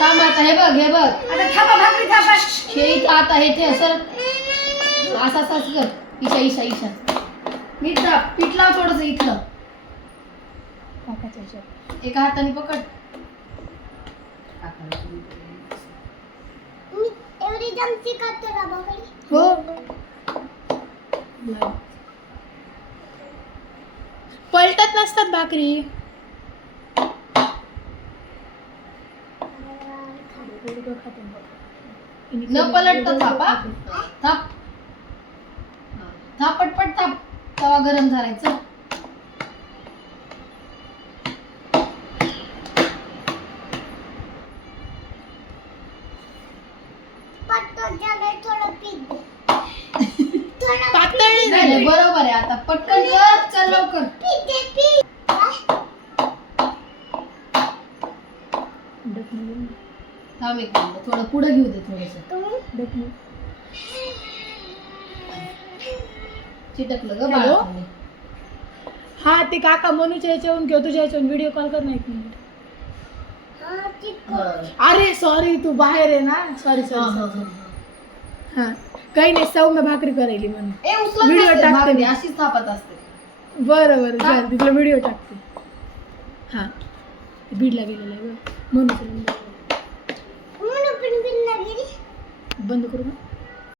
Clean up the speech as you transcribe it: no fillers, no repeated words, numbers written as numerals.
थांब आता हे बघ आता थापा भाकरी थापा. हे इथं आता हे ते असं असं कर. ईशा नीट दाब. पीठ लाव थोडंसं इथलं. काकाच्या ह्याच्यात. एका हाताने पकड. एवढी जमती करतो ना भाकरी. हो पलटत नसतात भाकरी. न पलटता थाप हा. थाप थाप पटपट थाप. तवा गरम झालायचा. पातळ नाही बरोबर आहे. आता पटकन कर. चल लवकर. थांब एक मिनिट. थोडं पुढे घेऊ दे थोडंसं. चिटकलं ग हॅलो? बाळा. हा ते काका मनूच्या ह्याच्यावरून किंवा तुझ्या ह्याच्यावरून व्हिडिओ कॉल कर ना 1 मिनिट. अरे सॉरी तू बाहेर आहे ना. सॉरी हा काही नाही. सौम्य भाकरी करायली म्हणून. ए उचलत व्हिडिओ नसते टाकते भाकरी, मी. अशीच थापत असते. बरं चालेल. तिथला व्हिडिओ टाकते. हा बीडला गेलेला आहे बरं. म्हणून बंद करू का?